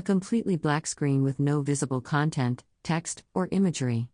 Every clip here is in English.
A completely black screen with no visible content, text, or imagery.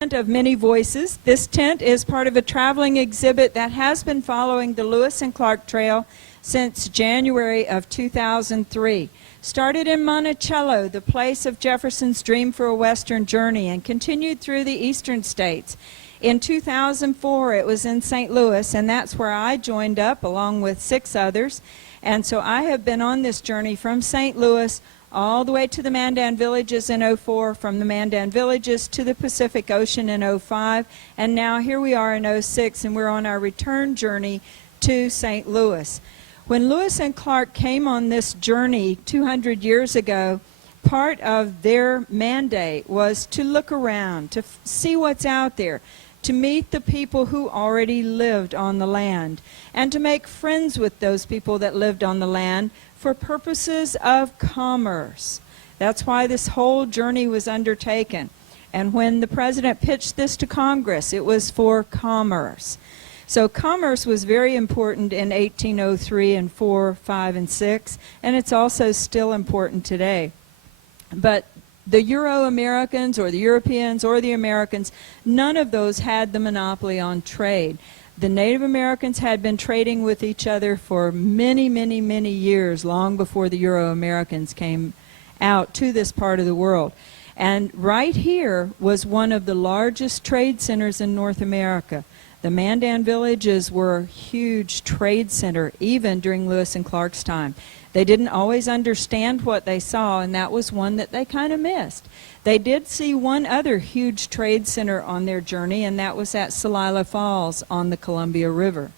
Of many voices. This tent is part of a traveling exhibit that has been following the Lewis and Clark Trail since January of 2003. Started in Monticello, the place of Jefferson's dream for a western journey, and continued through the eastern states. In 2004, it was in St. Louis, and that's where I joined up along with 6 others. And so I have been on this journey from St. Louis all the way to the Mandan villages in 04, from the Mandan villages to the Pacific Ocean in 05, and now here we are in 06, and we're on our return journey to St. Louis. When Lewis and Clark came on this journey 200 years ago, part of their mandate was to look around, to see what's out there, to meet the people who already lived on the land, and to make friends with those people that lived on the land for purposes of commerce. That's why this whole journey was undertaken. And when the president pitched this to Congress, it was for commerce. So commerce was very important in 1803 and 4, 5, and 6, and it's also still important today. But the Euro-Americans or the Europeans or the Americans, none of those had the monopoly on trade. The Native Americans had been trading with each other for many, many, many years, long before the Euro-Americans came out to this part of the world. And right here was one of the largest trade centers in North America. The Mandan villages were a huge trade center, even during Lewis and Clark's time. They didn't always understand what they saw, and that was one that they kind of missed. They did see one other huge trade center on their journey, and that was at Celilo Falls on the Columbia River.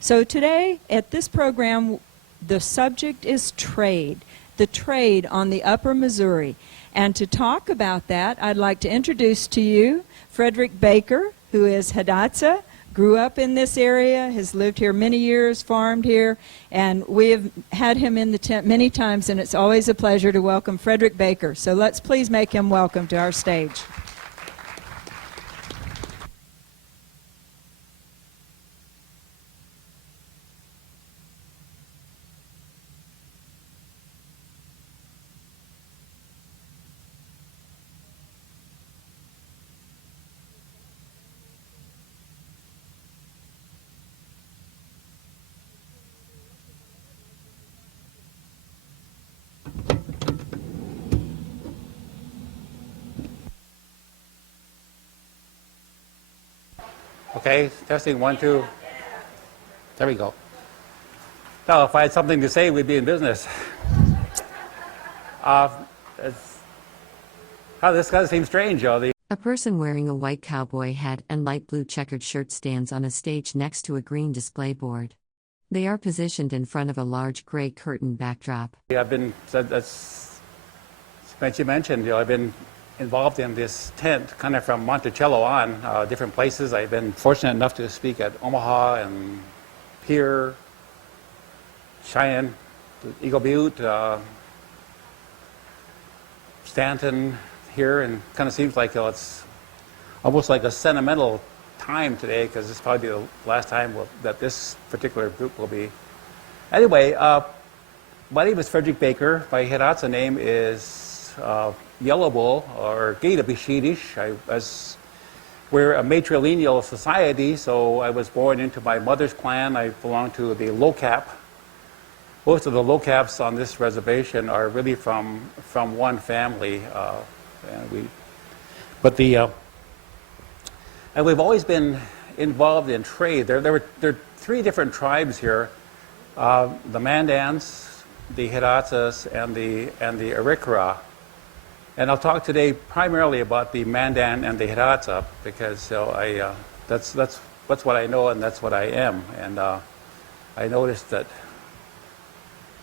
So today, at this program, the subject is trade, the trade on the Upper Missouri. And to talk about that, I'd like to introduce to you Frederick Baker, who is Hidatsa, grew up in this area, has lived here many years, farmed here, and we have had him in the tent many times, and it's always a pleasure to welcome Frederick Baker. So let's please make him welcome to our stage. Okay, testing 1, 2. There we go. Now, if I had something to say, we'd be in business. This guy seems strange, A person wearing a white cowboy hat and light blue checkered shirt stands on a stage next to a green display board. They are positioned in front of a large gray curtain backdrop. I've been, as you mentioned, I've been involved in this tent kind of from Monticello on, different places. I've been fortunate enough to speak at Omaha and Pierre, Cheyenne, Eagle Butte, Stanton here, and kind of seems like it's almost like a sentimental time today, because it's probably the last time that this particular group will be. Anyway, my name is Frederick Baker. My Hidatsa name is Yellow Bull, or Gita Bishidish. We're a matrilineal society, so I was born into my mother's clan. I belong to the Locap. Most of the Locaps on this reservation are really from one family, and we've always been involved in trade. There are 3 different tribes here: the Mandans, the Hidatsas, and the Arikara. And I'll talk today primarily about the Mandan and the Hidatsa, because that's what I know and that's what I am. And I noticed that,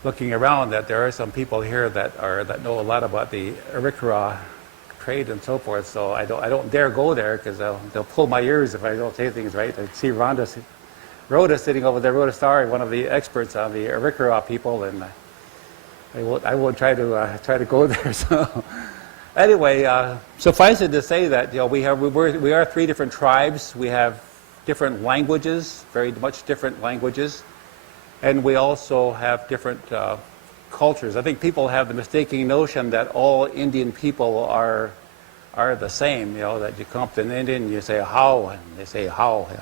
looking around, that there are some people here that know a lot about the Arikara trade and so forth. So I don't dare go there, because they'll pull my ears if I don't say things right. I see Rhoda sitting over there, Rhoda Starr, one of the experts on the Arikara people, and I won't try to go there. So. Anyway, suffice it to say that we are 3 different tribes. We have different languages, very much different languages, and we also have different cultures. I think people have the mistaken notion that all Indian people are the same. You know, that you come up to an Indian, you say how, and they say how. You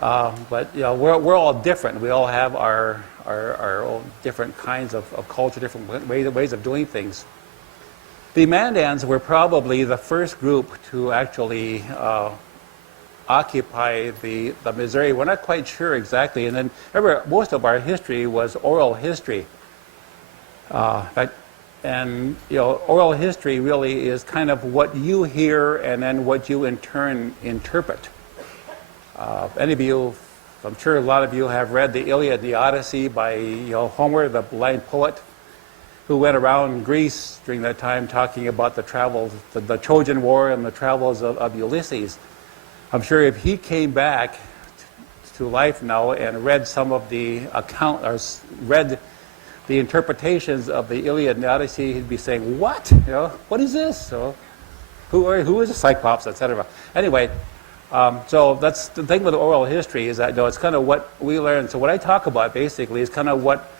know? But you know, we're all different. We all have our own different kinds of culture, different ways of doing things. The Mandans were probably the first group to actually occupy the Missouri. We're not quite sure exactly. And then remember, most of our history was oral history. And you know, oral history really is kind of what you hear and then what you in turn interpret. Any of you, I'm sure a lot of you have read the Iliad and the Odyssey by Homer, the blind poet, who went around Greece during that time talking about the travels, the Trojan War and the travels of Ulysses. I'm sure if he came back to life now and read some of the account, or read the interpretations of the Iliad and the Odyssey, he'd be saying, "What? You know, what is this? So, who is a Cyclops, etc." Anyway, so that's the thing with oral history, is that it's kind of what we learn. So what I talk about basically is kind of what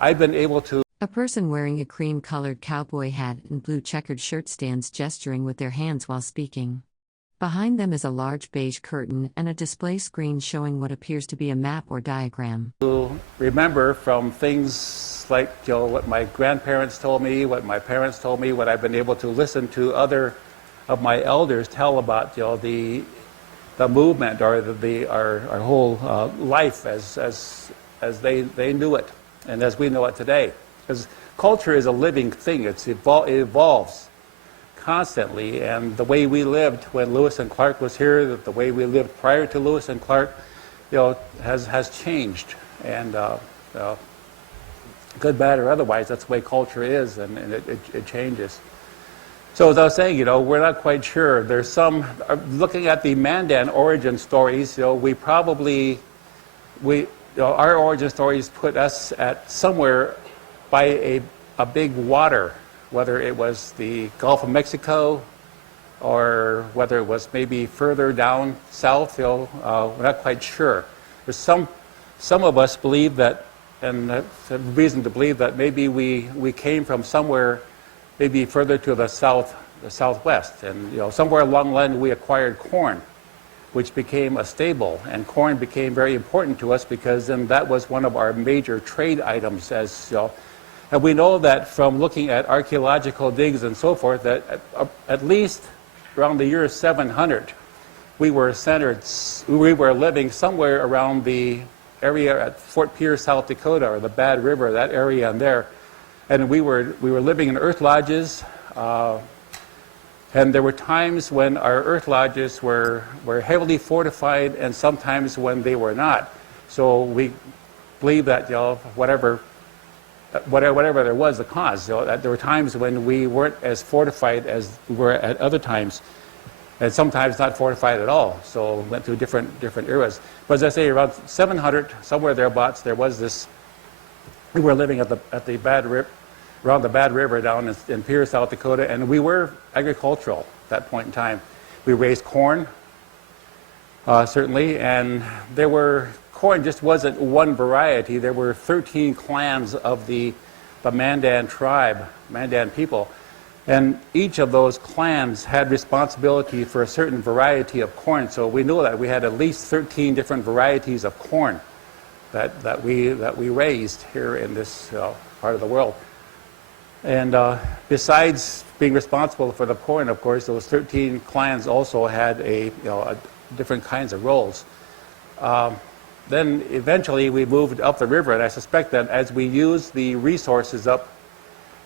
I've been able to. A person wearing a cream-colored cowboy hat and blue checkered shirt stands gesturing with their hands while speaking. Behind them is a large beige curtain and a display screen showing what appears to be a map or diagram. To remember from things like what my grandparents told me, what my parents told me, what I've been able to listen to other of my elders tell about the movement or our whole life as they knew it and as we know it today. Because culture is a living thing. It evolves constantly, and the way we lived when Lewis and Clark was here, the way we lived prior to Lewis and Clark, has changed. And good, bad, or otherwise, that's the way culture is, and it changes. So as I was saying, we're not quite sure. There's some looking at the Mandan origin stories. We probably our origin stories put us at somewhere by a big water, whether it was the Gulf of Mexico or whether it was maybe further down south. We're not quite sure. There's some of us believe that, and that's a reason to believe that maybe we came from somewhere maybe further to the southwest, and somewhere along the line we acquired corn, which became a staple, and corn became very important to us because then that was one of our major trade items. And we know that from looking at archaeological digs and so forth, that at least around the year 700, we were living somewhere around the area at Fort Pierce, South Dakota, or the Bad River, that area in there. And we were living in earth lodges, and there were times when our earth lodges were heavily fortified, and sometimes when they were not. So we believe that whatever there was the cause, that there were times when we weren't as fortified as we were at other times, and sometimes not fortified at all. So we went through different eras. But as I say, around 700, somewhere thereabouts, there was this. We were living at the Bad River, around the Bad River down in Pierce, South Dakota, and we were agricultural at that point in time. We raised corn, certainly, and corn just wasn't one variety. There were 13 clans of the Mandan tribe, Mandan people, and each of those clans had responsibility for a certain variety of corn. So we know that we had at least 13 different varieties of corn that we raised here in this part of the world. And besides being responsible for the corn, of course, those 13 clans also had different kinds of roles. Then eventually we moved up the river, and I suspect that as we used the resources up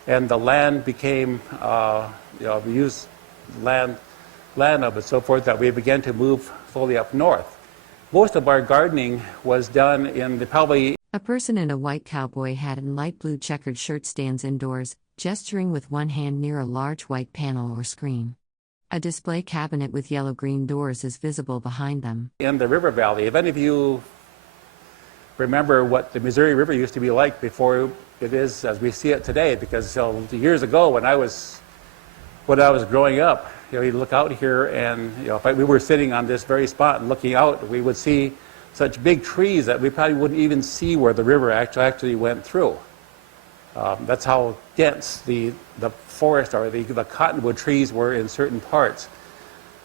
and the land became, we used land of it, so forth, that we began to move slowly up north. Most of our gardening was done in A person in a white cowboy hat and light blue checkered shirt stands indoors, gesturing with one hand near a large white panel or screen. A display cabinet with yellow-green doors is visible behind them. In the river valley, if any of you remember what the Missouri River used to be like before it is as we see it today, because years ago when I was growing up, you'd look out here and if we were sitting on this very spot and looking out, we would see such big trees that we probably wouldn't even see where the river actually went through. That's how dense the forest or the cottonwood trees were in certain parts.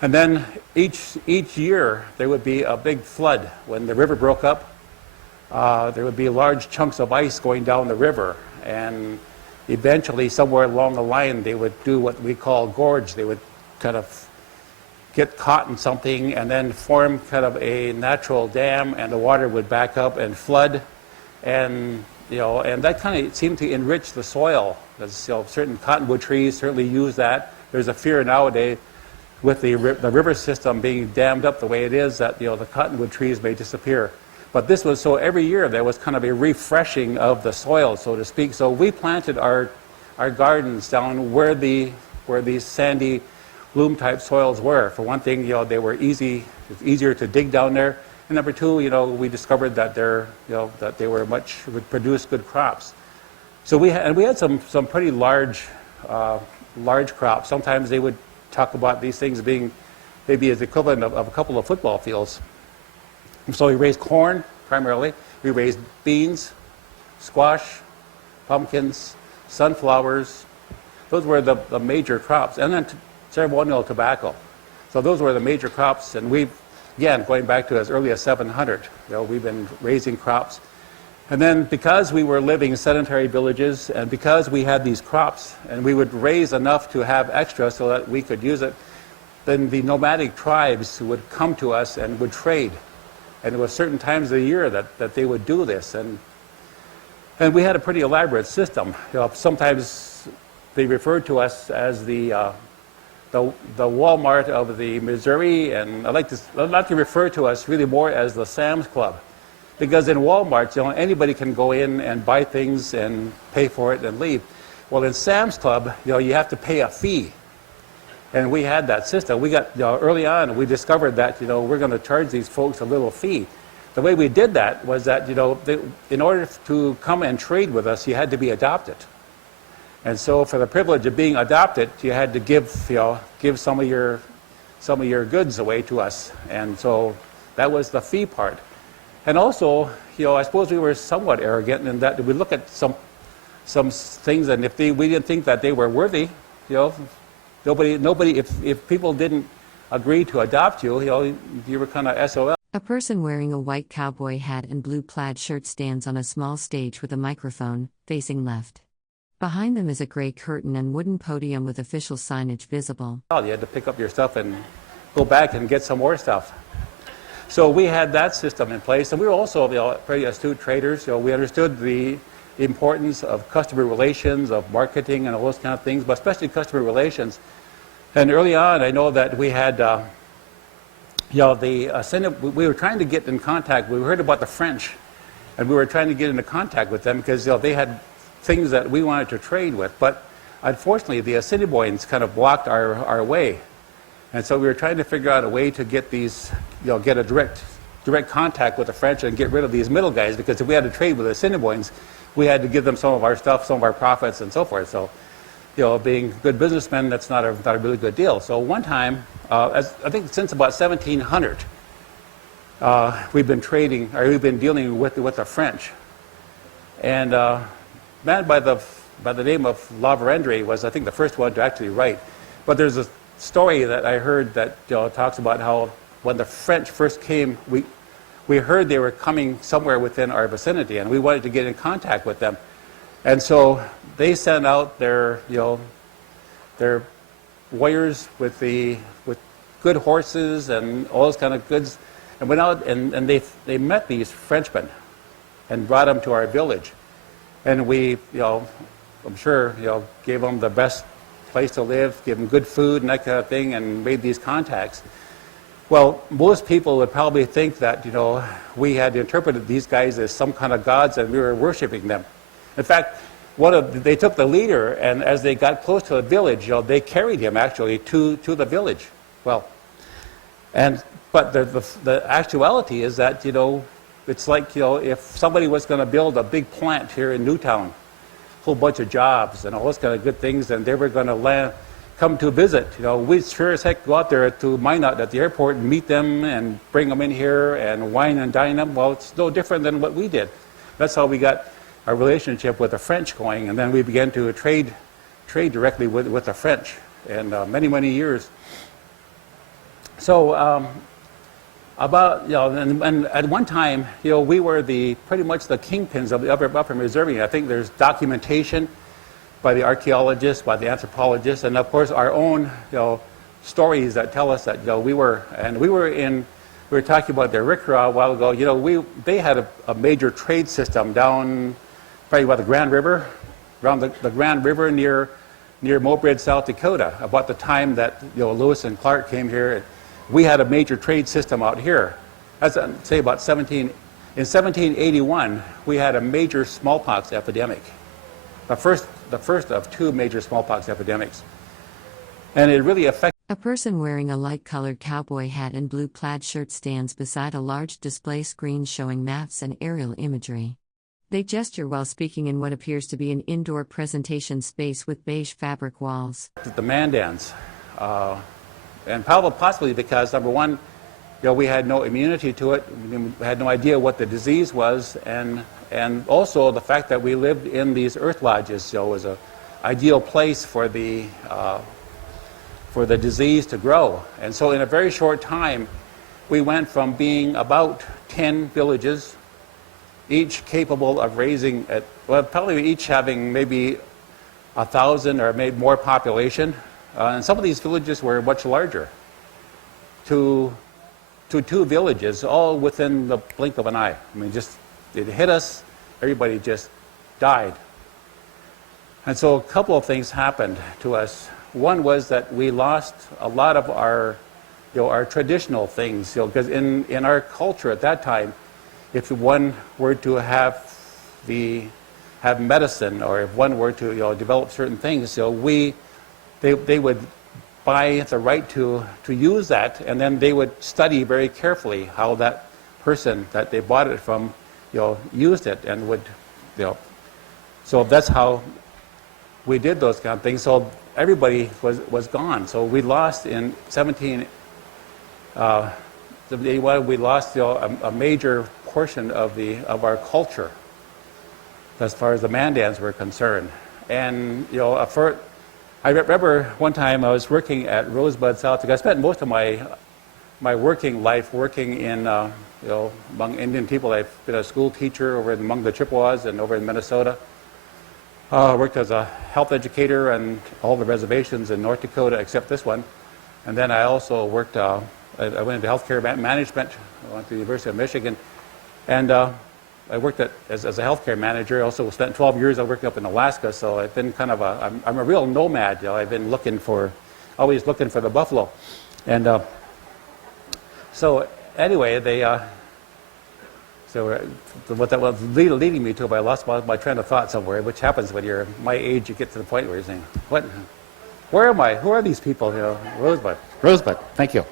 And then each year there would be a big flood. When the river broke up, there would be large chunks of ice going down the river. And eventually, somewhere along the line, they would do what we call gorge. They would kind of get caught in something and then form kind of a natural dam, and the water would back up and flood. And and that kind of seemed to enrich the soil. Because certain cottonwood trees certainly use that. There's a fear nowadays with the river system being dammed up the way it is that the cottonwood trees may disappear. But this was so every year there was kind of a refreshing of the soil, so to speak. So we planted our gardens down where these sandy loam type soils were. For one thing, they were easier to dig down there. And number two, we discovered that they would produce good crops. So we had some pretty large crops. Sometimes they would talk about these things being maybe as equivalent of a couple of football fields. So we raised corn primarily. We raised beans, squash, pumpkins, sunflowers. Those were the major crops. And then ceremonial tobacco. So those were the major crops. And we've, again, going back to as early as 700, we've been raising crops. And then because we were living in sedentary villages and because we had these crops and we would raise enough to have extra so that we could use it, then the nomadic tribes would come to us and would trade. And there were certain times of the year that they would do this. And we had a pretty elaborate system. Sometimes they referred to us as the Walmart of the Missouri, and I'd like to refer to us really more as the Sam's Club. Because in Walmart, anybody can go in and buy things and pay for it and leave. Well, in Sam's Club, you have to pay a fee. And we had that system. We got, early on, we discovered that, we're going to charge these folks a little fee. The way we did that was that, in order to come and trade with us, you had to be adopted. And so for the privilege of being adopted, you had to give some of your goods away to us. And so that was the fee part. And also, I suppose we were somewhat arrogant in that we look at some things, and if we didn't think that they were worthy, nobody, if people didn't agree to adopt you, you were kind of SOL. A person wearing a white cowboy hat and blue plaid shirt stands on a small stage with a microphone, facing left. Behind them is a gray curtain and wooden podium with official signage visible. You had to pick up your stuff and go back and get some more stuff. So we had that system in place, and we were also pretty astute traders. We understood the importance of customer relations, of marketing, and all those kind of things, but especially customer relations. And early on, I know that we had, we were trying to get in contact. We heard about the French, and we were trying to get into contact with them because they had things that we wanted to trade with. But unfortunately, the Assiniboines kind of blocked our way. And so we were trying to figure out a way to get these, get a direct contact with the French and get rid of these middle guys, because if we had to trade with the Assiniboines, we had to give them some of our stuff, some of our profits, and so forth. So, being good businessmen, that's not a really good deal. So one time, I think since about 1700, we've been dealing with the French. And a man by the name of La Vérendrye was, I think, the first one to actually write. But there's a story that I heard that talks about how when the French first came, we heard they were coming somewhere within our vicinity, and we wanted to get in contact with them. And so they sent out their warriors with good horses and all those kind of goods, and went out and they met these Frenchmen and brought them to our village. And we, I'm sure, gave them the best place to live, gave them good food and that kind of thing, and made these contacts. Well, most people would probably think that, we had interpreted these guys as some kind of gods and we were worshiping them. In fact, they took the leader, and as they got close to the village, they carried him actually to the village. Well, but the actuality is that, it's like, if somebody was going to build a big plant here in Newtown, a whole bunch of jobs and all those kind of good things, and they were going to come to visit. We'd sure as heck go out there to Minot at the airport and meet them and bring them in here and wine and dine them. Well, it's no different than what we did. That's how we got our relationship with the French going, and then we began to trade directly with the French, and many years. So and at one time, we were pretty much the kingpins of the upper Missouri. I think there's documentation by the archaeologists, by the anthropologists, and of course our own stories that tell us that we were talking about the Arikara a while ago. They had a major trade system down probably by the Grand River, around the Grand River near Mobridge, South Dakota. About the time that Lewis and Clark came here, we had a major trade system out here. That's say about in 1781 we had a major smallpox epidemic, the first of two major smallpox epidemics, and it really affected. A person wearing a light-colored cowboy hat and blue plaid shirt stands beside a large display screen showing maps and aerial imagery. They gesture while speaking in what appears to be an indoor presentation space with beige fabric walls. The Mandans, and possibly because, number one, we had no immunity to it, we had no idea what the disease was, and also the fact that we lived in these earth lodges was an ideal place for the disease to grow. And so in a very short time, we went from being about 10 villages, each capable of raising, probably each having maybe 1,000 or maybe more population. And some of these villages were much larger, to 2 villages, all within the blink of an eye. I mean, it hit us, everybody just died. And so a couple of things happened to us. One was that we lost a lot of our traditional things, because in our culture at that time, if one were to have medicine, or if one were to develop certain things, they would buy the right to use that, and then they would study very carefully how that person that they bought it from, used it, and would, so that's how we did those kind of things. So everybody was gone. So we lost in 1781. We lost a major portion of our culture as far as the Mandans were concerned. And I remember one time I was working at Rosebud, South Dakota. I spent most of my working life working in among Indian people. I've been a school teacher over among the Chippewas and over in Minnesota. I worked as a health educator on all the reservations in North Dakota except this one. And then I also worked, I went into healthcare management. I went to the University of Michigan. And I worked as a healthcare manager. I also spent 12 years working up in Alaska, so I've been kind of I'm a real nomad. I've been always looking for the buffalo. And so anyway, what that was leading me to, but I lost my train of thought somewhere, which happens when you're my age. You get to the point where you're saying, where am I? Who are these people? Rosebud. Thank you.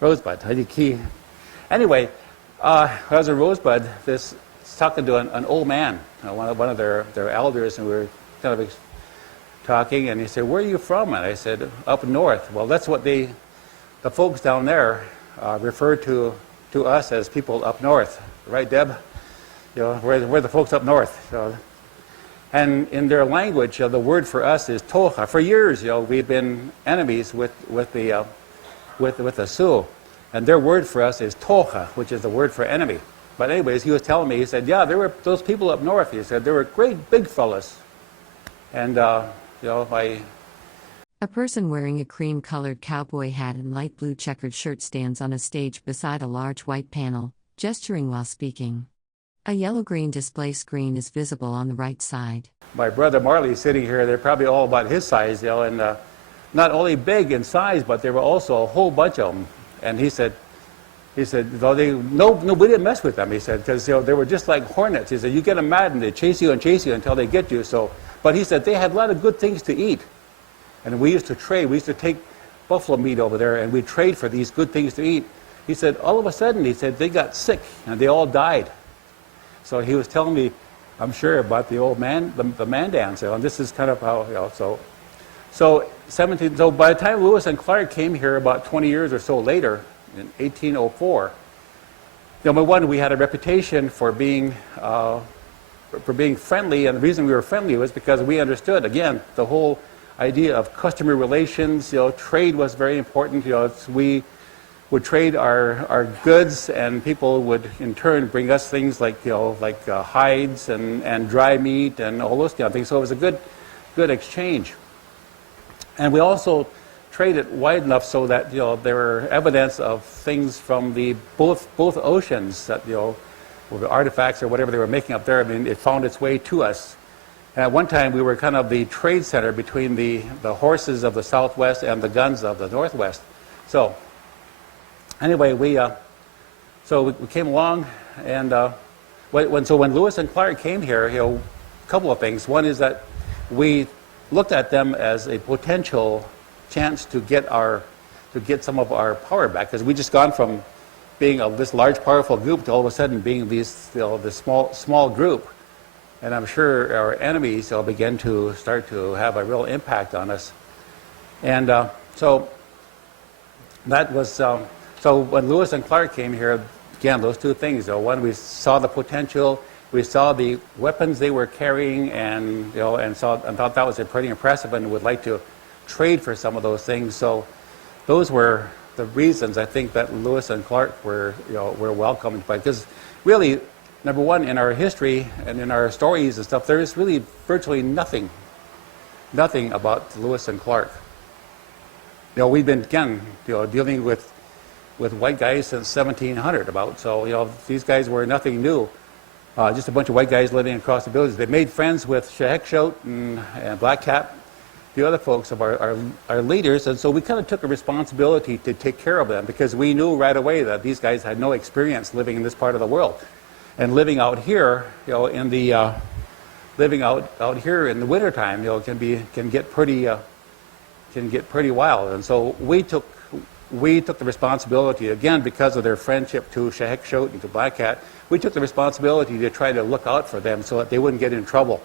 Rosebud. Anyway, I was in Rosebud, talking to an old man, one of their elders, and we were kind of talking, and he said, "Where are you from?" And I said, "Up north." Well, that's what the folks down there refer to us as people up north, right, Deb? We're the folks up north. And in their language, the word for us is toha. For years, we've been enemies with the Sioux. And their word for us is toha, which is the word for enemy. But anyways, he was telling me, he said, yeah, there were those people up north. He said, they were great big fellas. And, A person wearing a cream-colored cowboy hat and light blue checkered shirt stands on a stage beside a large white panel, gesturing while speaking. A yellow-green display screen is visible on the right side. My brother Marley sitting here, they're probably all about his size, and not only big in size, but there were also a whole bunch of them. And he said, though we didn't mess with them. He said, because they were just like hornets. He said, you get them mad and they chase you until they get you. But he said they had a lot of good things to eat, and we used to trade. We used to take buffalo meat over there, and we'd trade for these good things to eat. He said, all of a sudden, he said they got sick and they all died. So he was telling me, I'm sure, about the old man, the Mandans. And this is kind of how So by the time Lewis and Clark came here about 20 years or so later, in 1804, number one, we had a reputation for being for being friendly, and the reason we were friendly was because we understood, again, the whole idea of customer relations. Trade was very important. We would trade our goods, and people would in turn bring us things like hides and dry meat and all those kind of things. So it was a good exchange. And we also traded wide enough so that there were evidence of things from both oceans that or the artifacts or whatever they were making up there. I mean, it found its way to us. And at one time, we were kind of the trade center between the horses of the Southwest and the guns of the Northwest. So anyway, we came along, and when Lewis and Clark came here, a couple of things. One is that we looked at them as a potential chance to get some of our power back, because we just gone from being this large, powerful group to all of a sudden being this small group. And I'm sure our enemies began to start to have a real impact on us. And so that was, so when Lewis and Clark came here, again, those two things. One, we saw the potential, we saw the weapons they were carrying, and thought that was pretty impressive, and would like to trade for some of those things. So those were the reasons I think that Lewis and Clark were welcomed by, because really, number one, in our history and in our stories and stuff, there is really virtually nothing about Lewis and Clark. We've been, again, dealing with white guys since 1700 about, so, these guys were nothing new. Just a bunch of white guys living across the villages. They made friends with Shehekshot and Black Cap, the other folks of our leaders, and so we kind of took a responsibility to take care of them, because we knew right away that these guys had no experience living in this part of the world. And living out here, living out here in the wintertime, can get pretty wild. And so we took the responsibility, again, because of their friendship to Shehekshot and to Black Cat, we took the responsibility to try to look out for them so that they wouldn't get in trouble.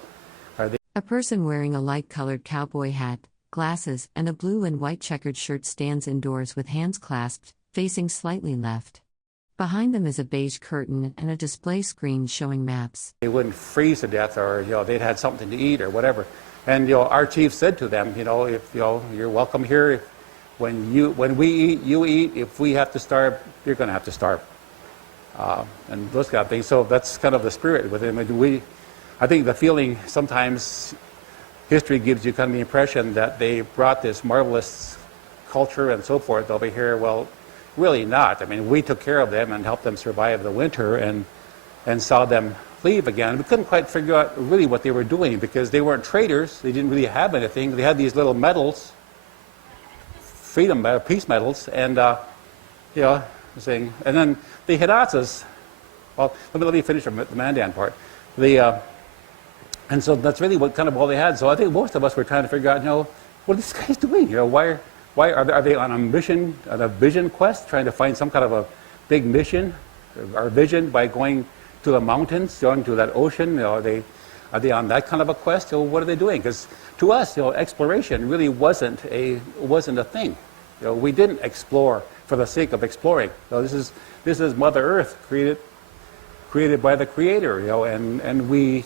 A person wearing a light-colored cowboy hat, glasses, and a blue and white checkered shirt stands indoors with hands clasped, facing slightly left. Behind them is a beige curtain and a display screen showing maps. They wouldn't freeze to death, or they'd had something to eat or whatever. And our chief said to them, if you're welcome here. When we eat, you eat. If we have to starve, you're going to have to starve. And those kind of things. So that's kind of the spirit with him. I think the feeling sometimes history gives you kind of the impression that they brought this marvelous culture and so forth over here. Well, really not. I mean, we took care of them and helped them survive the winter and saw them leave again. We couldn't quite figure out really what they were doing, because they weren't traders. They didn't really have anything. They had these little medals, peace medals, and saying. And then the Hidatsas. Well, let me finish the Mandan part. And so that's really what kind of all they had. So I think most of us were trying to figure out, what are these guys doing? Why are they on a mission, on a vision quest, trying to find some kind of a big mission or vision by going to the mountains, going to that ocean? Are they on that kind of a quest? What are they doing? Because to us, exploration really wasn't a thing. We didn't explore for the sake of exploring. This is Mother Earth created by the Creator, and we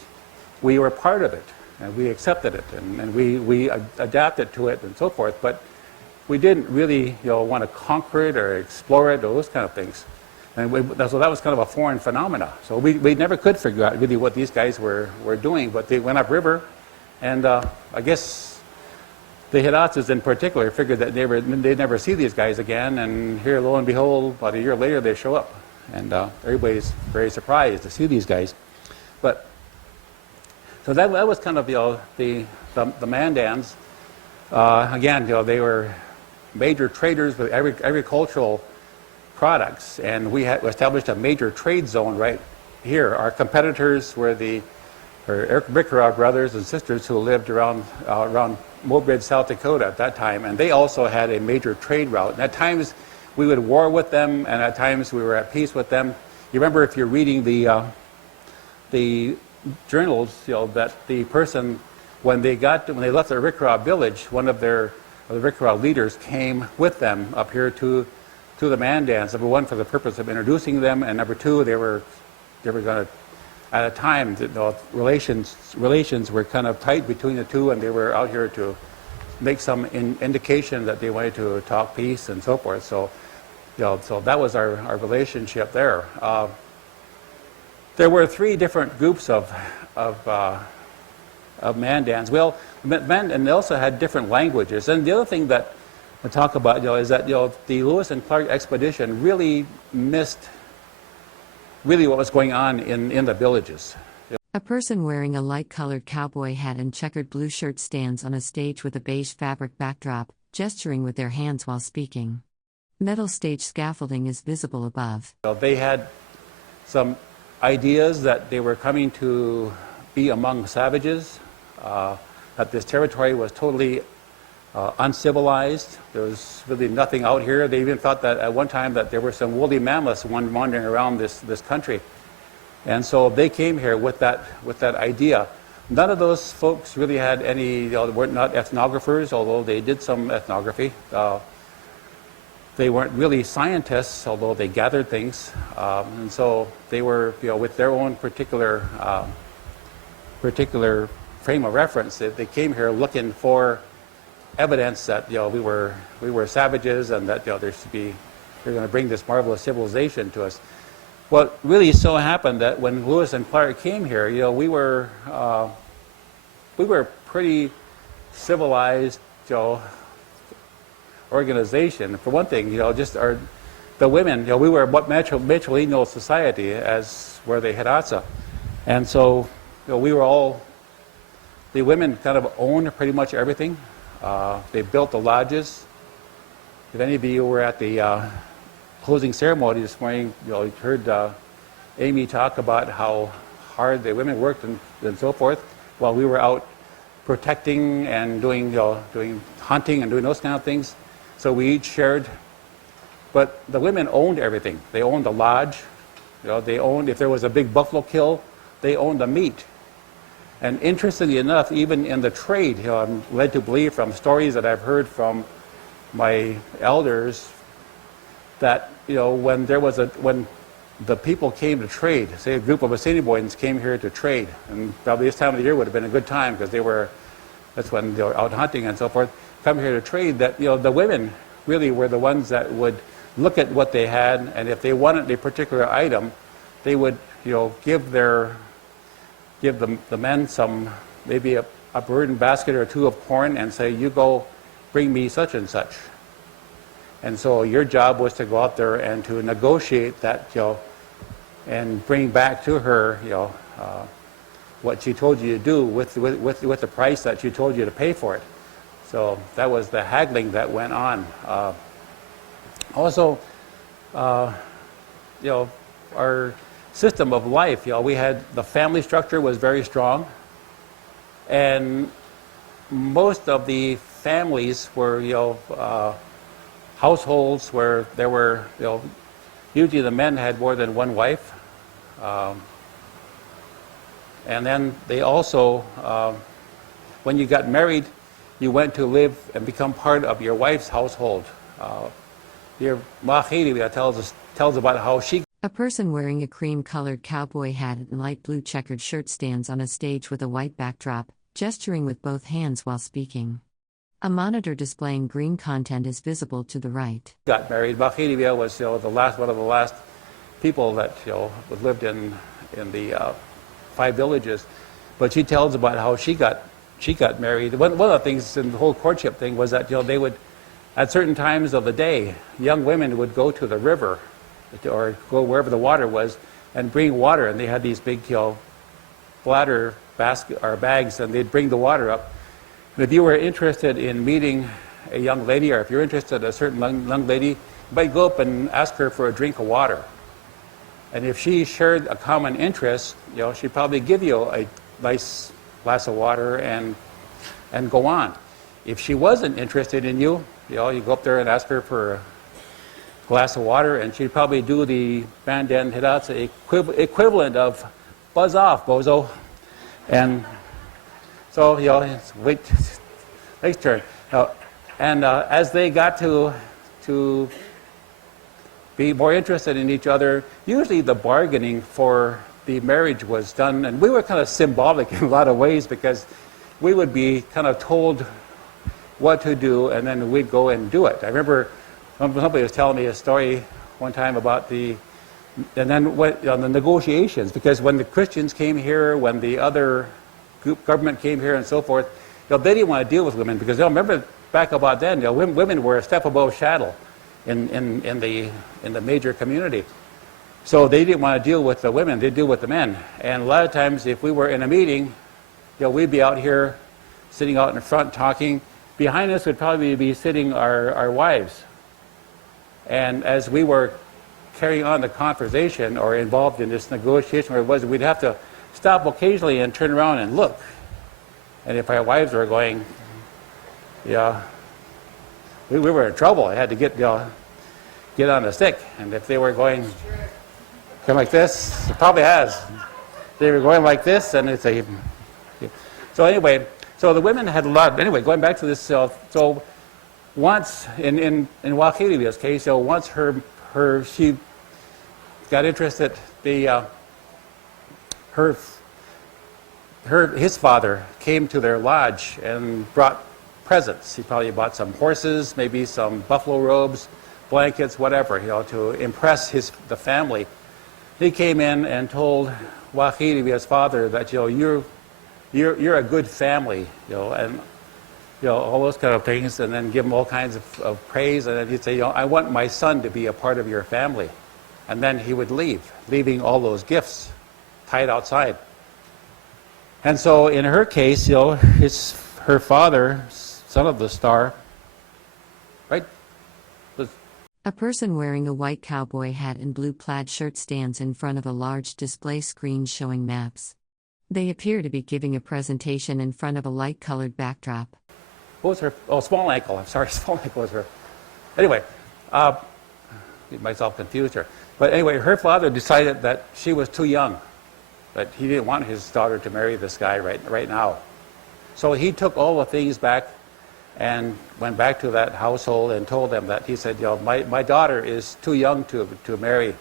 were part of it, and we accepted it, and we adapted to it and so forth, but we didn't really want to conquer it or explore it or those kind of things. And so that was kind of a foreign phenomena. So we never could figure out really what these guys were doing, but they went upriver, and I guess the Hidatsas in particular figured that they'd never see these guys again, and here, lo and behold, about a year later they show up, and everybody's very surprised to see these guys. But so that was kind of the Mandans. Again, they were major traders with agricultural products, and we had established a major trade zone right here. Our competitors were the Ecumberra brothers and sisters who lived around Mobridge, South Dakota at that time, and they also had a major trade route. And at times we would war with them, and at times we were at peace with them. You remember, if you're reading the journals, that the person, when they left the Ecumberra village, one of the Ecumberra leaders came with them up here to the Mandans. Number one, for the purpose of introducing them, and number two, they were going to at a time, relations were kind of tight between the two, and they were out here to make some indication that they wanted to talk peace and so forth. So, so that was our relationship there. There were three different groups of Mandans. Well, and they also had different languages. And the other thing that we talk about, is that the Lewis and Clark expedition really missed what was going on in the villages. A person wearing a light-colored cowboy hat and checkered blue shirt stands on a stage with a beige fabric backdrop, gesturing with their hands while speaking. Metal stage scaffolding is visible above. They had some ideas that they were coming to be among savages, that this territory was totally uncivilized. There was really nothing out here. They even thought that at one time that there were some woolly mammoths wandering around this country. And so they came here with that idea. None of those folks really had any, they were not ethnographers, although they did some ethnography. They weren't really scientists, although they gathered things. And so they were, with their own particular frame of reference. They came here looking for evidence that we were savages, and that they're going to bring this marvelous civilization to us. Well, really so happened that when Lewis and Clark came here, we were pretty civilized, organization. For one thing, the women, we were what matrilineal society, as were the Hidatsa, and so we were all. The women kind of owned pretty much everything. They built the lodges. If any of you were at the closing ceremony this morning, you heard Amy talk about how hard the women worked and so forth, while we were out protecting and doing hunting and doing those kind of things. So we each shared. But the women owned everything. They owned the lodge. They owned, if there was a big buffalo kill, they owned the meat. And interestingly enough, even in the trade, I'm led to believe from stories that I've heard from my elders that when the people came to trade, say a group of Assiniboines came here to trade, and probably this time of the year would have been a good time because that's when they were out hunting and so forth, come here to trade, that the women really were the ones that would look at what they had, and if they wanted a particular item, they would give the men some, maybe a burden basket or two of corn, and say, you go bring me such and such. And so your job was to go out there and to negotiate that, and bring back to her, what she told you to do with the price that she told you to pay for it. So that was the haggling that went on. Also, our system of life, we had, the family structure was very strong, and most of the families were, households where there were, usually the men had more than one wife, and then they also, when you got married, you went to live and become part of your wife's household. Your Mahiri tells about how she. A person wearing a cream-colored cowboy hat and light blue checkered shirt stands on a stage with a white backdrop, gesturing with both hands while speaking. A monitor displaying green content is visible to the right. Got married. Mahiri was one of the last people that lived in the 5 villages, but she tells about how she got married. One of the things in the whole courtship thing was that they would, at certain times of the day, young women would go to the river or go wherever the water was and bring water, and they had these big bladder basket or bags, and they'd bring the water up. And if you were interested in meeting a young lady, or if you're interested in a certain young lady, you might go up and ask her for a drink of water. And if she shared a common interest, she'd probably give you a nice glass of water and go on. If she wasn't interested in you, you go up there and ask her for a glass of water, and she'd probably do the Mandan Hidatsa equivalent of "buzz off, bozo," and so wait, next turn. And as they got to be more interested in each other, usually the bargaining for the marriage was done, and we were kind of symbolic in a lot of ways because we would be kind of told what to do, and then we'd go and do it. I remember somebody was telling me a story one time about and then on the negotiations, because when the Christians came here, when the other government came here and so forth, they didn't want to deal with women because remember back about then, women were a step above chattel in the major community. So they didn't want to deal with the women, they'd deal with the men. And a lot of times if we were in a meeting, we'd be out here sitting out in front talking. Behind us would probably be sitting our wives. And as we were carrying on the conversation or involved in this negotiation where it was, we'd have to stop occasionally and turn around and look. And if our wives were going, we were in trouble. I had to get on the stick. And if they were going like this, it probably has. They were going like this, and it's a... So anyway, so the women had a lot... Anyway, going back to this, so once, in Wahilivia's case, once she got interested, his father came to their lodge and brought presents. He probably bought some horses, maybe some buffalo robes, blankets, whatever, to impress the family. He came in and told Wahilivia's father that you're a good family, and all those kind of things, and then give him all kinds of praise, and then he'd say, I want my son to be a part of your family. And then he would leave, leaving all those gifts tied outside. And so in her case, her father, son of the star, right? A person wearing a white cowboy hat and blue plaid shirt stands in front of a large display screen showing maps. They appear to be giving a presentation in front of a light-colored backdrop. What was her? Oh, small ankle. I'm sorry, small ankle was her. Anyway, get myself confused here. But anyway, her father decided that she was too young, that he didn't want his daughter to marry this guy right now. So he took all the things back and went back to that household and told them that he said, my daughter is too young to marry.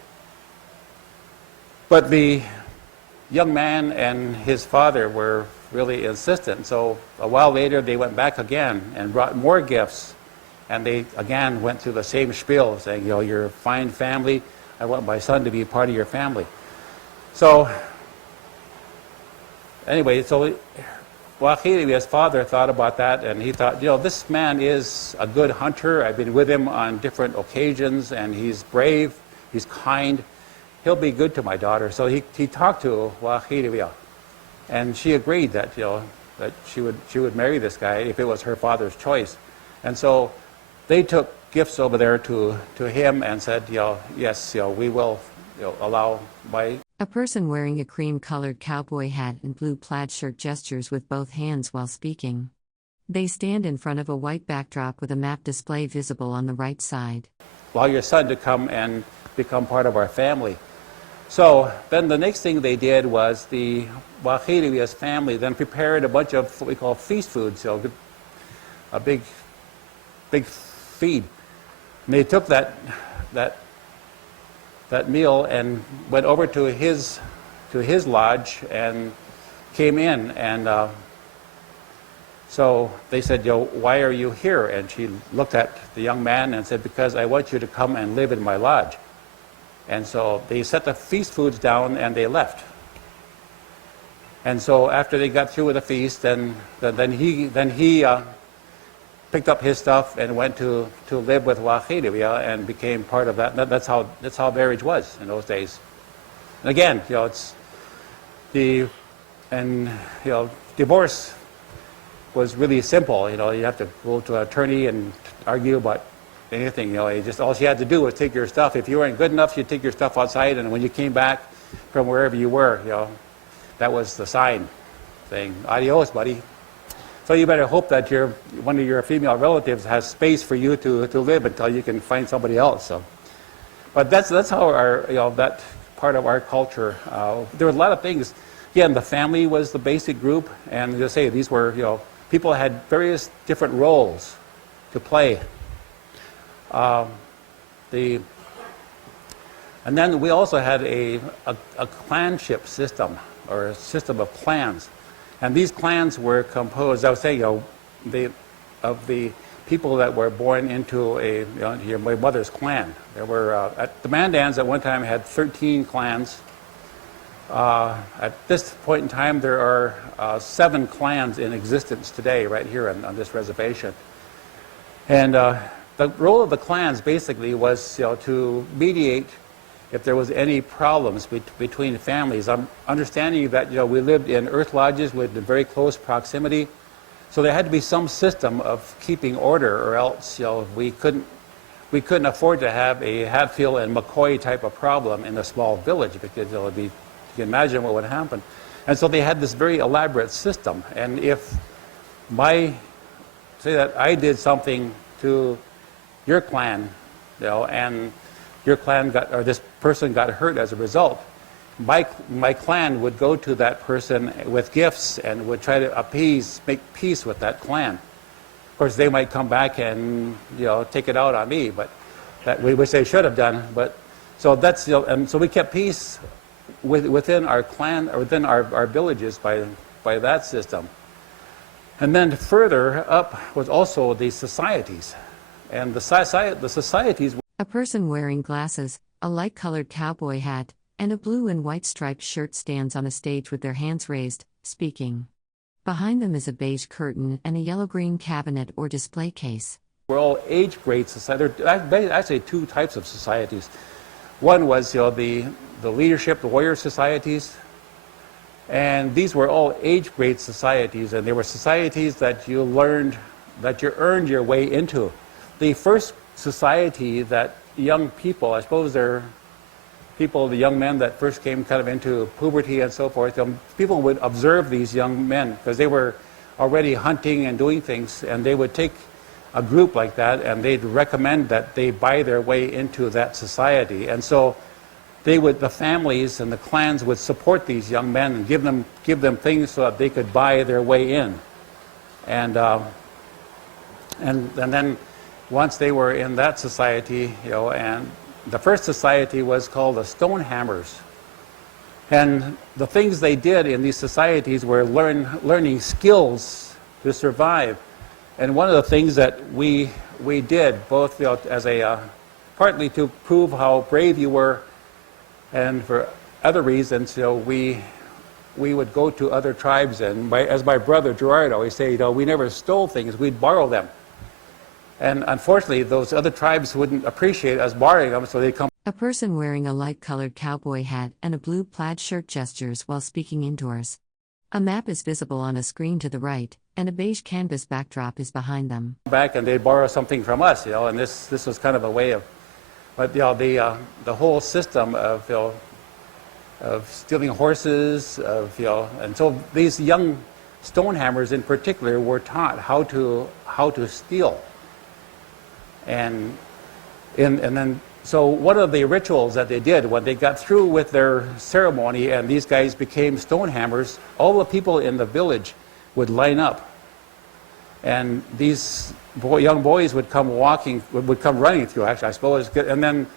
But the young man and his father were really insistent. So a while later, they went back again and brought more gifts. And they, again, went through the same spiel, saying, you're a fine family. I want my son to be part of your family. So, anyway, so Wahilivia's father thought about that, and he thought, this man is a good hunter. I've been with him on different occasions, and he's brave, he's kind. He'll be good to my daughter. So he talked to Wahilivia, and she agreed that, that she would marry this guy if it was her father's choice. And so they took gifts over there to him and said, yes, we will allow my... A person wearing a cream-colored cowboy hat and blue plaid shirt gestures with both hands while speaking. They stand in front of a white backdrop with a map display visible on the right side. Allow your son to come and become part of our family. So then the next thing they did was the Wahilivia's family then prepared a bunch of what we call feast food, so a big feed. And they took that meal and went over to his lodge and came in, and so they said, why are you here? And she looked at the young man and said, because I want you to come and live in my lodge. And so they set the feast foods down and they left. And so after they got through with the feast, then he picked up his stuff and went to live with Wahilivia and became part of that. That's how marriage was in those days. And again, it's divorce was really simple. You have to go to an attorney and argue about anything. All she had to do was take your stuff. If you weren't good enough, she'd take your stuff outside, and when you came back from wherever you were, that was the sign saying, adios, buddy. So you better hope that one of your female relatives has space for you to live until you can find somebody else. So, but that's how our that part of our culture. There were a lot of things. Again, the family was the basic group, and as I say, these were people had various different roles to play. And then we also had a clanship system, or a system of clans. And these clans were composed, I was saying, of the people that were born into my mother's clan. There were, the Mandans at one time had 13 clans. At this point in time, there are 7 clans in existence today, right here on this reservation. And the role of the clans basically was to mediate if there was any problems between families. I'm understanding that we lived in earth lodges with very close proximity, so there had to be some system of keeping order, or else we couldn't afford to have a Hatfield and McCoy type of problem in a small village, because you can imagine what would happen. And so they had this very elaborate system. And if say that I did something to your clan, and your clan or this person got hurt as a result, my clan would go to that person with gifts and would try to make peace with that clan. Of course, they might come back and take it out on me, but which they should have done. But so that's and so we kept peace within our clan, or within our villages by that system. And then further up was also the societies, and the societies. A person wearing glasses, a light-colored cowboy hat, and a blue and white striped shirt stands on a stage with their hands raised, speaking. Behind them is a beige curtain and a yellow-green cabinet or display case. We're all age-grade society. There are actually 2 types of societies. One was the leadership, the warrior societies, and these were all age-grade societies, and they were societies that you earned your way into. The first society that young people, I suppose they're people, the young men that first came kind of into puberty and so forth, people would observe these young men because they were already hunting and doing things, and they would take a group like that and they'd recommend that they buy their way into that society. And so the families and the clans would support these young men and give them things so that they could buy their way in. And then once they were in that society, and the first society was called the Stonehammers. And the things they did in these societies were learning skills to survive. And one of the things that we did, both as partly to prove how brave you were, and for other reasons, we would go to other tribes, and as my brother Gerard always say, we never stole things, we'd borrow them. And unfortunately, those other tribes wouldn't appreciate us borrowing them, so they'd come. A person wearing a light-colored cowboy hat and a blue plaid shirt gestures while speaking indoors. A map is visible on a screen to the right, and a beige canvas backdrop is behind them. Back and they'd borrow something from us, and this was kind of a way of, but the whole system of stealing horses, and so these young Stonehammers in particular were taught how to steal. And then, so one of the rituals that they did when they got through with their ceremony and these guys became Stonehammers, all the people in the village would line up. And these young boys would come running through, actually, I suppose, and then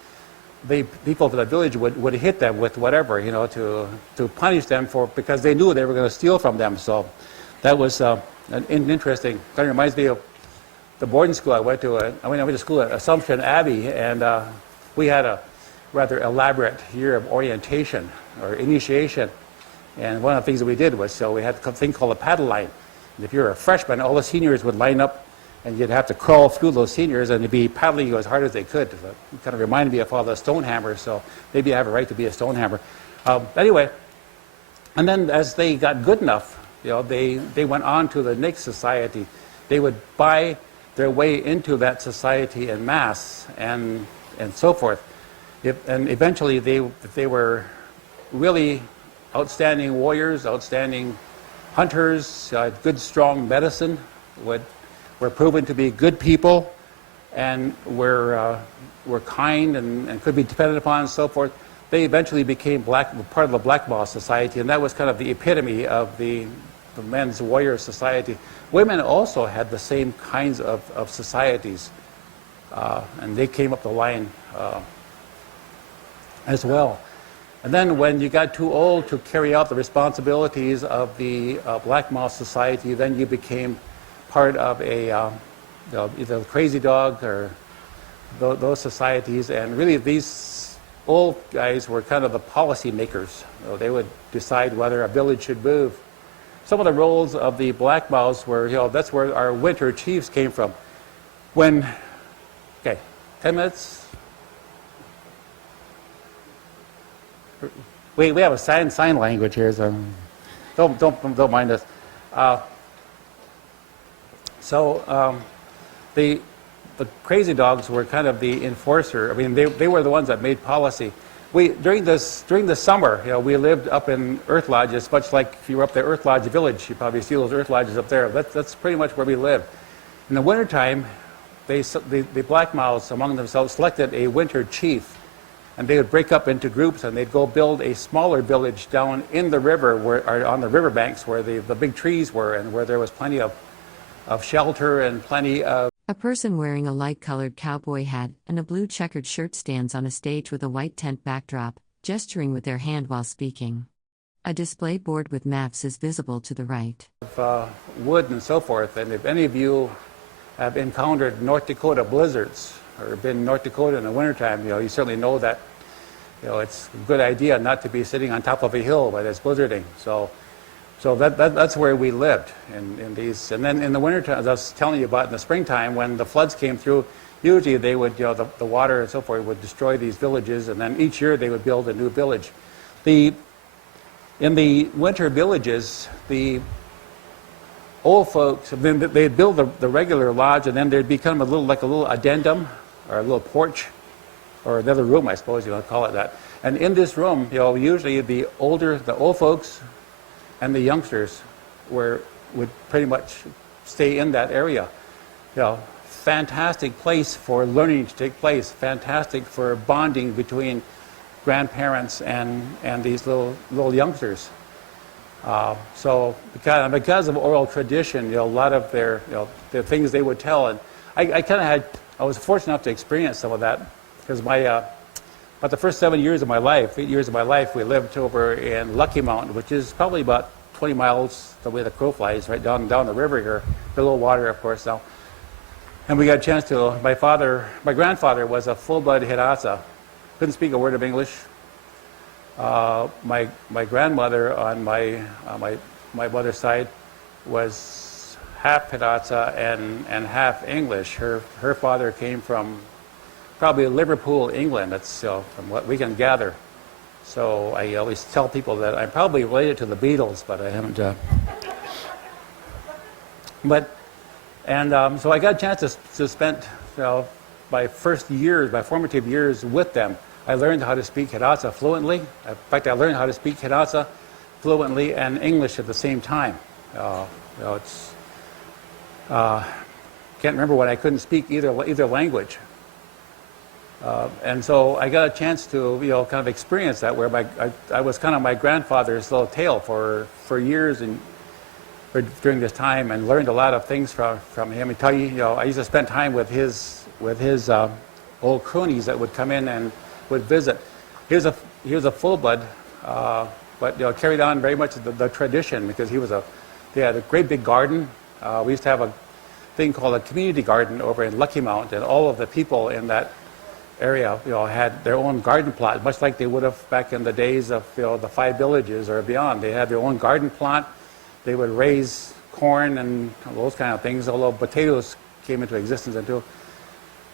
the people of the village would hit them with whatever, to punish them because they knew they were going to steal from them. So that was an interesting, kind of reminds me of the boarding school I went to. I went to school at Assumption Abbey, and we had a rather elaborate year of orientation or initiation. And one of the things that we did was, we had a thing called a paddle line. And if you're a freshman, all the seniors would line up, and you'd have to crawl through those seniors, and they'd be paddling you as hard as they could. So it kind of reminded me of all the Stonehammers, so maybe I have a right to be a Stonehammer. Anyway, and then as they got good enough, they went on to the next society. They would buy their way into that society en masse and so forth. And eventually, if they were really outstanding warriors, outstanding hunters, good strong medicine, were proven to be good people, and were kind and could be depended upon and so forth, they eventually became part of the Black Moss Society, and that was kind of the epitome of the men's warrior society. Women also had the same kinds of societies, and they came up the line as well. And then when you got too old to carry out the responsibilities of the Black Mouse Society, then you became part of a either Crazy Dog or those societies. And really these old guys were kind of the policy makers. They would decide whether a village should move. Some of the roles of the Black Mouse were, that's where our winter chiefs came from. When, okay, 10 minutes. We have a sign language here, so don't mind us. The Crazy Dogs were kind of the enforcer. I mean, they were the ones that made policy. During the summer, we lived up in Earth Lodges, much like if you were up the Earth Lodge Village, you probably see those Earth Lodges up there. That's pretty much where we lived. In the wintertime, the Black Mouse among themselves selected a winter chief, and they would break up into groups and they'd go build a smaller village down in the river, or on the riverbanks where the big trees were and where there was plenty of shelter and plenty of... A person wearing a light-colored cowboy hat and a blue checkered shirt stands on a stage with a white tent backdrop, gesturing with their hand while speaking. A display board with maps is visible to the right. Wood and so forth, and if any of you have encountered North Dakota blizzards or been in North Dakota in the wintertime, you certainly know that it's a good idea not to be sitting on top of a hill when it's blizzarding. So that's where we lived in these. And then in the wintertime, as I was telling you about, in the springtime when the floods came through, usually they would, the water and so forth would destroy these villages, and then each year they would build a new village. In the winter villages, the old folks, they'd build the regular lodge, and then there'd become a little addendum, or a little porch, or another room, I suppose you want to call it that. And in this room, usually the old folks and the youngsters would pretty much stay in that area. Fantastic place for learning to take place, fantastic for bonding between grandparents and these little youngsters. So because of oral tradition, a lot of the things they would tell, and I was fortunate enough to experience some of that, because about the first 8 years of my life, we lived over in Lucky Mountain, which is probably about 20 miles the way the crow flies, right down the river here, below water, of course, now. And we got a chance to, my grandfather was a full-blood Hidatsa, couldn't speak a word of English. My grandmother on my mother's side was half Hidatsa and half English. Her father came from probably Liverpool, England. That's from what we can gather. So I always tell people that I'm probably related to the Beatles, but I haven't. So I got a chance to spend my formative years with them. I learned how to speak Hidatsa fluently. In fact, I learned how to speak Hidatsa fluently and English at the same time. Can't remember when I couldn't speak either language. And so I got a chance to kind of experience that, where I was kind of my grandfather's little tail for years and during this time, and learned a lot of things from him. I used to spend time with his old cronies that would come in and would visit. He was a full-blood, but carried on very much the tradition, because they had a great big garden. We used to have a thing called a community garden over in Lucky Mount, and all of the people in that area, had their own garden plot, much like they would have back in the days of the 5 villages or beyond. They had their own garden plot. They would raise corn and those kind of things, although potatoes came into existence too.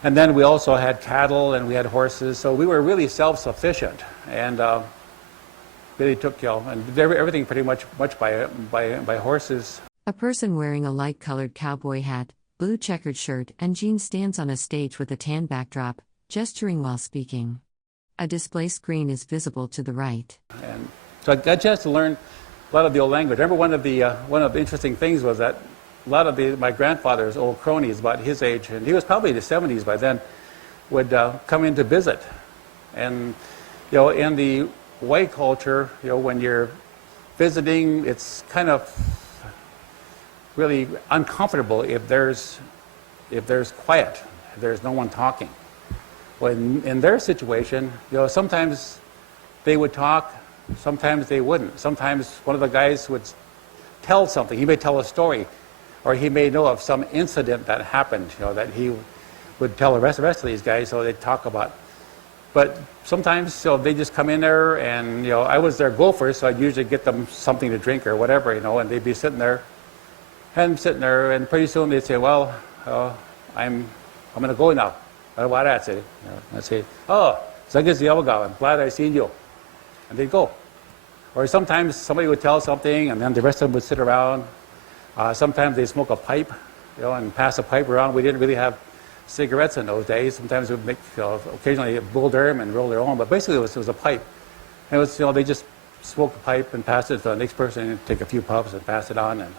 And then we also had cattle and we had horses, so we were really self-sufficient, and really took and did everything pretty much by horses. A person wearing a light-colored cowboy hat, blue checkered shirt, and jeans stands on a stage with a tan backdrop, gesturing while speaking. A display screen is visible to the right. And so I got a chance to learn a lot of the old language. I remember one of the interesting things was that a lot of my grandfather's old cronies about his age, and he was probably in the 70s by then, would come in to visit. And in the white culture, when you're visiting, it's kind of really uncomfortable if there's quiet, if there's no one talking. Well, in their situation, sometimes they would talk, sometimes they wouldn't. Sometimes one of the guys would tell something. He may tell a story, or he may know of some incident that happened, that he would tell the rest of these guys, so they'd talk about. But sometimes they just come in there, and I was their gopher, so I'd usually get them something to drink or whatever, and they'd be sitting there, and pretty soon they'd say, well, I'm going to go now. What I'd say, I'd say, oh, I'm glad I seen you. And they'd go. Or sometimes somebody would tell something, and then the rest of them would sit around. Sometimes they'd smoke a pipe, and pass a pipe around. We didn't really have cigarettes in those days. Sometimes we'd make, occasionally build them and roll their own, but basically it was a pipe. And it was, they just smoke the pipe and pass it to the next person, and take a few puffs and pass it on, and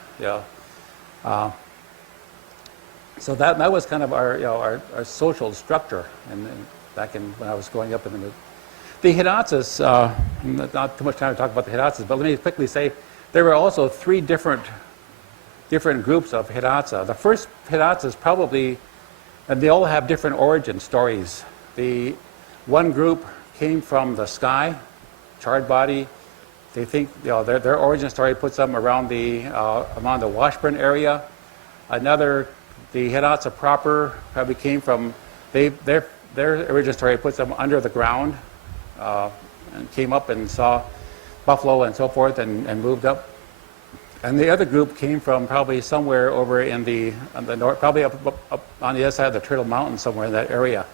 so that was kind of our social structure, and back when I was growing up in the Hidatsas. Not too much time to talk about the Hidatsas, but let me quickly say there were also three different groups of Hidatsa. The first Hidatsas probably, and they all have different origin stories. The one group came from the sky, charred body. They think their origin story puts them around the Washburn area. Another, the Hidatsa proper, probably came from their origin story puts them under the ground, and came up and saw buffalo and so forth, and moved up. And the other group came from probably somewhere over on the north, probably up on the other side of the Turtle Mountain, somewhere in that area.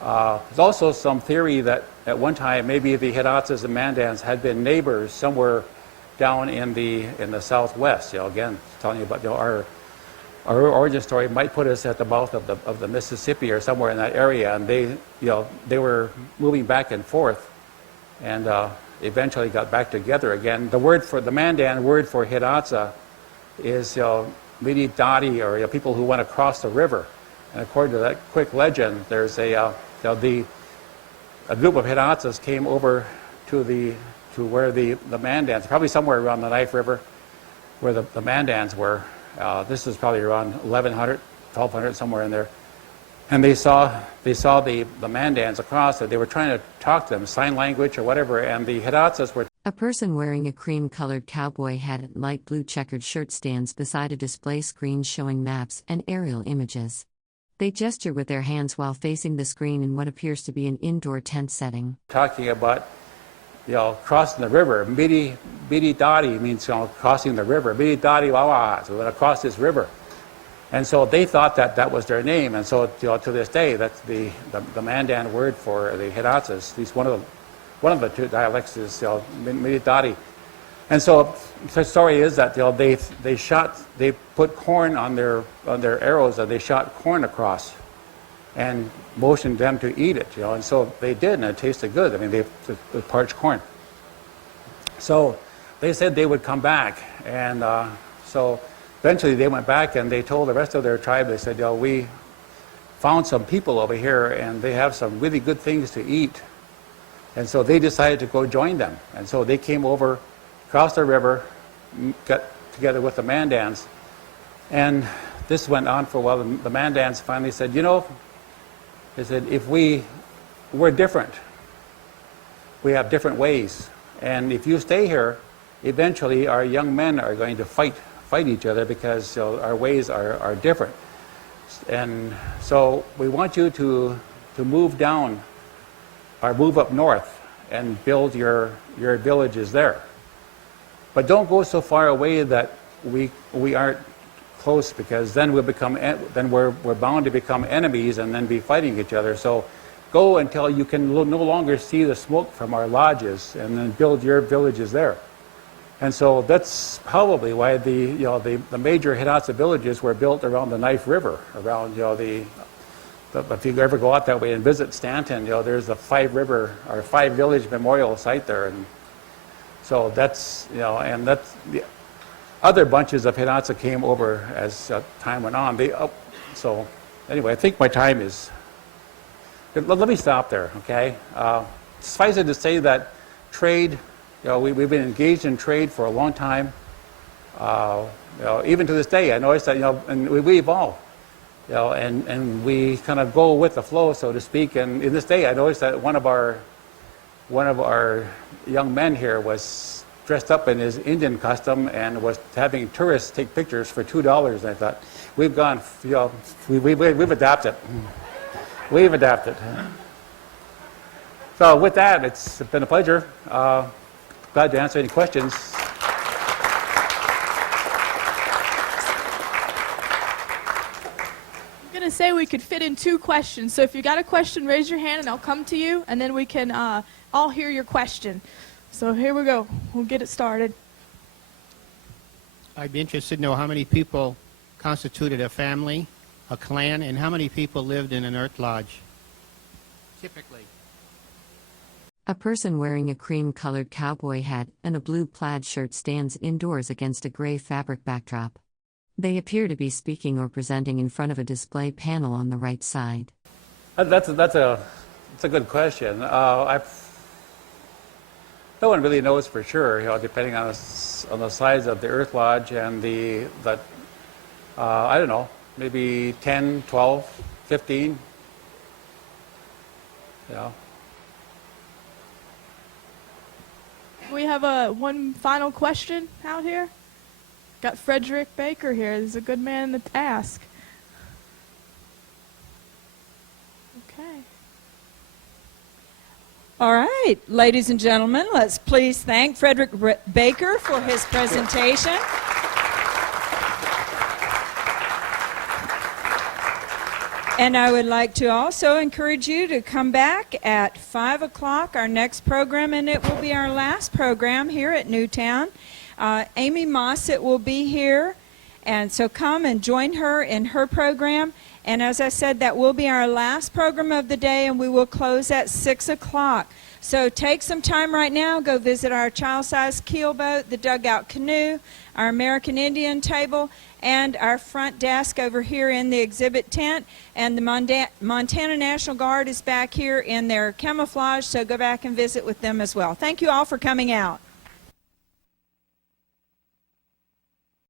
There's also some theory that at one time maybe the Hidatsas and Mandans had been neighbors somewhere down in the southwest. Again, telling you about our origin story might put us at the mouth of the Mississippi or somewhere in that area, and they were moving back and forth, and eventually got back together again. The Mandan word for Hidatsa is Mididati, or people who went across the river. And according to that quick legend, there's a group of Hidatsas came over to where the Mandans, probably somewhere around the Knife River, where the Mandans were. This is probably around 1100, 1200, somewhere in there. And they saw the Mandans across it. They were trying to talk to them, sign language or whatever, and the Hidatsas were... A person wearing a cream-colored cowboy hat and light blue checkered shirt stands beside a display screen showing maps and aerial images. They gesture with their hands while facing the screen in what appears to be an indoor tent setting. Talking about, crossing the river. Midi Dadi means, crossing the river. Midi Dadi Wawa, so we're going to cross this river. And so they thought that was their name, and so to this day, that's the Mandan word for the Hidatsas. At least one of the two dialects is Mididati. And so the story is that they put corn on their arrows, and they shot corn across, and motioned them to eat it. And so they did, and it tasted good. I mean, they parched corn. So they said they would come back, and so. Eventually, they went back and they told the rest of their tribe, they said, we found some people over here and they have some really good things to eat. And so they decided to go join them. And so they came over, crossed the river, got together with the Mandans. And this went on for a while. The Mandans finally said, they said, if we're different. We have different ways. And if you stay here, eventually our young men are going to fight each other because our ways are different. And so we want you to move down or move up north and build your villages there. But don't go so far away that we aren't close, because then we're bound to become enemies and then be fighting each other. So go until you can no longer see the smoke from our lodges, and then build your villages there. And so that's probably why the major Hidatsa villages were built around the Knife River, around if you ever go out that way and visit Stanton, there's the 5 village memorial site there, and so that's and that's the other bunches of Hidatsa came over as time went on. So anyway, I think my time is. Let me stop there, okay? Suffice it to say that trade. We've been engaged in trade for a long time. Even to this day, I noticed that and we evolve. You know, and we kind of go with the flow, so to speak. And in this day, I noticed that one of our young men here was dressed up in his Indian costume and was having tourists take pictures for $2. And I thought, we've gone, you know, we've adapted. We've adapted. So with that, it's been a pleasure. Glad to answer any questions. I'm going to say we could fit in 2 questions. So if you got a question, raise your hand and I'll come to you, and then we can all hear your question. So here we go. We'll get it started. I'd be interested to know how many people constituted a family, a clan, and how many people lived in an earth lodge, typically. A person wearing a cream-colored cowboy hat and a blue plaid shirt stands indoors against a gray fabric backdrop. They appear to be speaking or presenting in front of a display panel on the right side. That's a good question. No one really knows for sure, you know, depending on the size of the earth lodge and I don't know, maybe 10, 12, 15. You know. We have one final question out here. Got Frederick Baker here. He's a good man to ask. Okay. All right, ladies and gentlemen, let's please thank Frederick Baker for his presentation. And I would like to also encourage you to come back at 5 o'clock, our next program, and it will be our last program here at Newtown. Amy Mossett will be here, and so come and join her in her program. And as I said, that will be our last program of the day, and we will close at 6 o'clock. So take some time right now, go visit our child-sized keelboat, the dugout canoe, our American Indian table, and our front desk over here in the exhibit tent. And the Montana National Guard is back here in their camouflage, so go back and visit with them as well. Thank you all for coming out.